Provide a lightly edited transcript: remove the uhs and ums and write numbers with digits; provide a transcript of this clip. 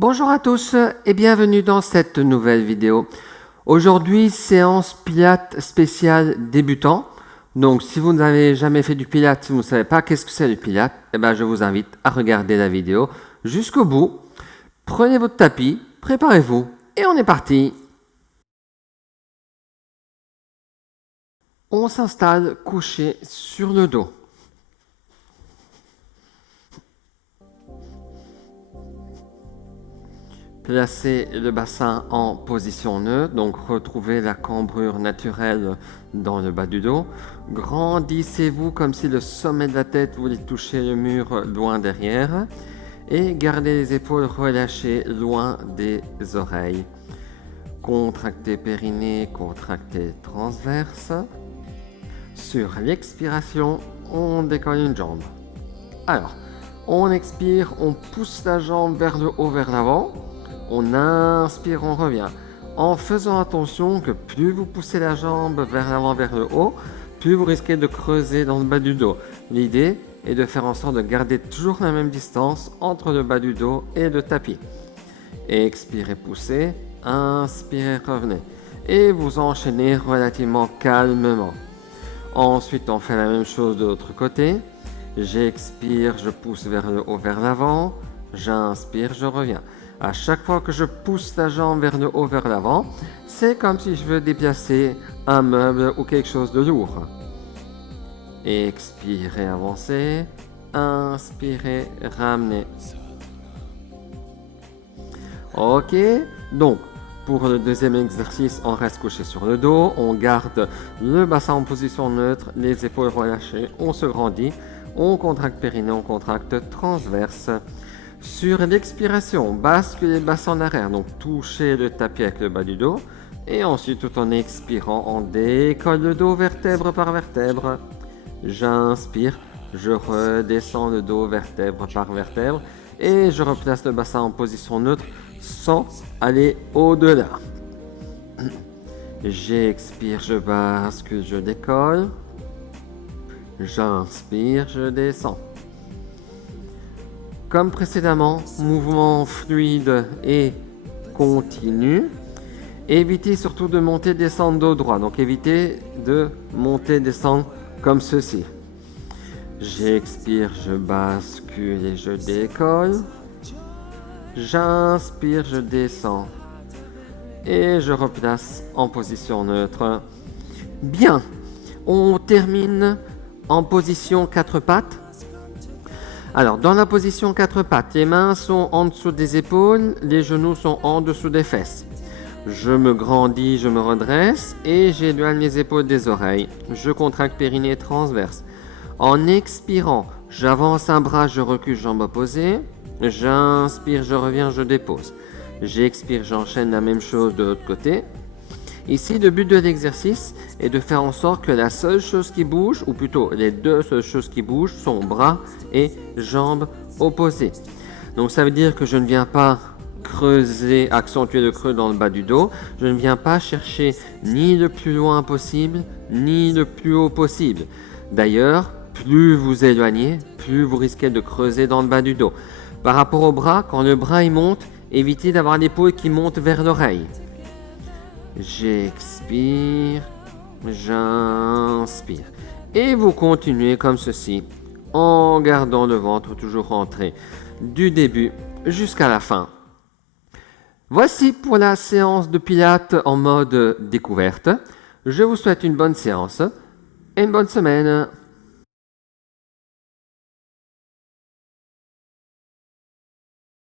Bonjour à tous et bienvenue dans cette nouvelle vidéo. Aujourd'hui, séance Pilates spéciale débutant. Donc, si vous n'avez jamais fait du Pilates, si vous ne savez pas qu'est-ce que c'est le Pilates, je vous invite à regarder la vidéo jusqu'au bout. Prenez votre tapis, préparez-vous et on est parti. On s'installe couché sur le dos. Placez le bassin en position neutre, donc retrouvez la cambrure naturelle dans le bas du dos. Grandissez-vous comme si le sommet de la tête voulait toucher le mur loin derrière. Et gardez les épaules relâchées loin des oreilles. Contractez périnée, contractez transverse. Sur l'expiration, on décolle une jambe. Alors, on expire, on pousse la jambe vers le haut, vers l'avant. On inspire, on revient. En faisant attention que plus vous poussez la jambe vers l'avant, vers le haut, plus vous risquez de creuser dans le bas du dos. L'idée est de faire en sorte de garder toujours la même distance entre le bas du dos et le tapis. Expirez, poussez. Inspirez, revenez. Et vous enchaînez relativement calmement. Ensuite, on fait la même chose de l'autre côté. J'expire, je pousse vers le haut, vers l'avant. J'inspire, je reviens. À chaque fois que je pousse la jambe vers le haut, vers l'avant, c'est comme si je veux déplacer un meuble ou quelque chose de lourd. Expirez, avancez. Inspirez, ramenez. Ok, donc pour le deuxième exercice, on reste couché sur le dos, on garde le bassin en position neutre, les épaules relâchées, on se grandit, on contracte périnée, on contracte transverse. Sur l'expiration, basculez le bassin en arrière, donc touchez le tapis avec le bas du dos. Et ensuite, tout en expirant, on décolle le dos vertèbre par vertèbre. J'inspire, je redescends le dos vertèbre par vertèbre. Et je replace le bassin en position neutre sans aller au-delà. J'expire, je bascule, je décolle. J'inspire, je descends. Comme précédemment, mouvement fluide et continu. Évitez surtout de monter et descendre dos droit. Donc évitez de monter et descendre comme ceci. J'expire, je bascule et je décolle. J'inspire, je descends. Et je replace en position neutre. Bien, on termine en position 4 pattes. Alors, dans la position 4 pattes, les mains sont en dessous des épaules, les genoux sont en dessous des fesses. Je me grandis, je me redresse et j'éloigne les épaules des oreilles. Je contracte périnée transverse. En expirant, j'avance un bras, je recule, jambe opposée. J'inspire, je reviens, je dépose. J'expire, j'enchaîne la même chose de l'autre côté. Ici, le but de l'exercice est de faire en sorte que la seule chose qui bouge, ou plutôt les deux seules choses qui bougent, sont bras et jambes opposées. Donc ça veut dire que je ne viens pas creuser, accentuer le creux dans le bas du dos. Je ne viens pas chercher ni le plus loin possible, ni le plus haut possible. D'ailleurs, plus vous éloignez, plus vous risquez de creuser dans le bas du dos. Par rapport au bras, quand le bras il monte, évitez d'avoir l'épaule qui monte vers l'oreille. J'expire, j'inspire. Et vous continuez comme ceci, en gardant le ventre toujours rentré du début jusqu'à la fin. Voici pour la séance de Pilates en mode découverte. Je vous souhaite une bonne séance et une bonne semaine.